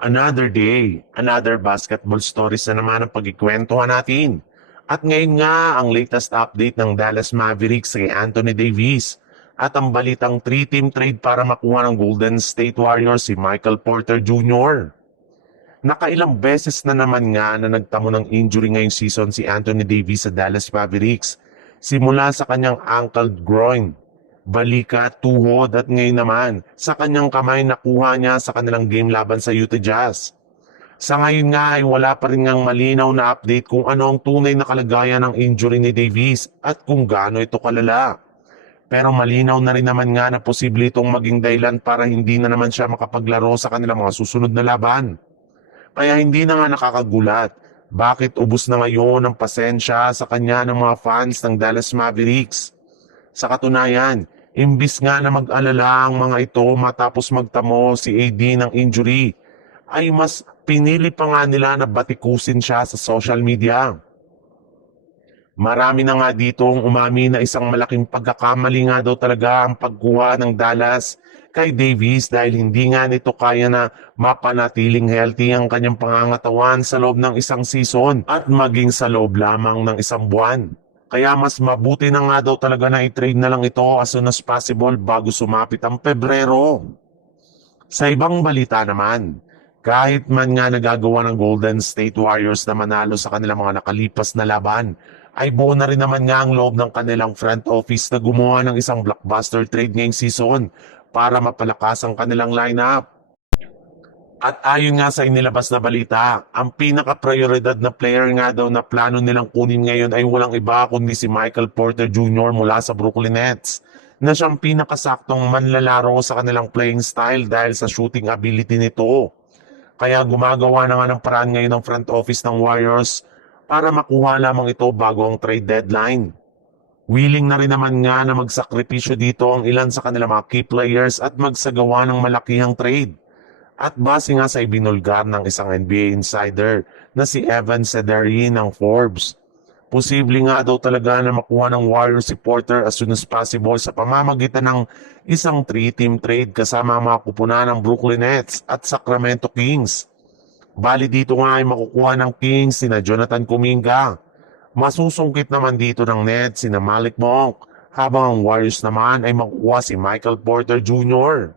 Another day, another basketball stories na naman ang pagkikwentuhan natin. At ngayon nga ang latest update ng Dallas Mavericks kay Anthony Davis at ang balitang 3-team trade para makuha ng Golden State Warriors si Michael Porter Jr. Nakailang beses na naman nga na nagtamo ng injury ngayong season si Anthony Davis sa Dallas Mavericks. Simula sa kanyang ankle groin, balika, tuhod at ngayon naman sa kanyang kamay nakuha niya sa kanilang game laban sa Utah Jazz. Sa ngayon nga ay wala pa rin ngang malinaw na update kung ano ang tunay na kalagayan ng injury ni Davis at kung gaano ito kalala. Pero malinaw na rin naman nga na posible itong maging dahilan para hindi na naman siya makapaglaro sa kanilang mga susunod na laban. Kaya hindi na nga nakakagulat bakit ubos na ngayon ang pasensya sa kanya ng mga fans ng Dallas Mavericks. Sa katunayan, imbis nga na mag-alala ang mga ito matapos magtamo si AD ng injury, ay mas pinili pa nga nila na batikusin siya sa social media. Marami na nga ditong umami na isang malaking pagkakamali nga daw talaga ang pagkuha ng Dallas kay Davis dahil hindi nga nito kaya na mapanatiling healthy ang kanyang pangangatawan sa loob ng isang season at maging sa loob lamang ng isang buwan. Kaya mas mabuti na nga daw talaga na i-trade na lang ito as soon as possible bago sumapit ang Pebrero. Sa ibang balita naman, kahit man nga nagagawa ng Golden State Warriors na manalo sa kanilang mga nakalipas na laban, ay buo na rin naman nga ang loob ng kanilang front office na gumawa ng isang blockbuster trade ngayong season para mapalakas ang kanilang lineup. At ayon nga sa inilabas na balita, ang pinaka-prioridad na player nga daw na plano nilang kunin ngayon ay walang iba kundi si Michael Porter Jr. mula sa Brooklyn Nets, na siyang pinakasaktong manlalaro sa kanilang playing style dahil sa shooting ability nito. Kaya gumagawa na nga ng paraan ngayon ng front office ng Warriors para makuha lamang ito bago ang trade deadline. Willing na rin naman nga na magsakripisyo dito ang ilan sa kanilang mga key players at magsagawa ng malakihang trade. At base nga sa ibinulgar ng isang NBA insider na si Evan Cedery ng Forbes, posible nga daw talaga na makuha ng Warriors si Porter as soon as possible sa pamamagitan ng isang 3-team trade kasama ang mga kupunan ng Brooklyn Nets at Sacramento Kings. Bali dito nga ay makukuha ng Kings sina Jonathan Kuminga. Masusungkit naman dito ng Nets sina Malik Monk, habang ang Warriors naman ay makukuha si Michael Porter Jr.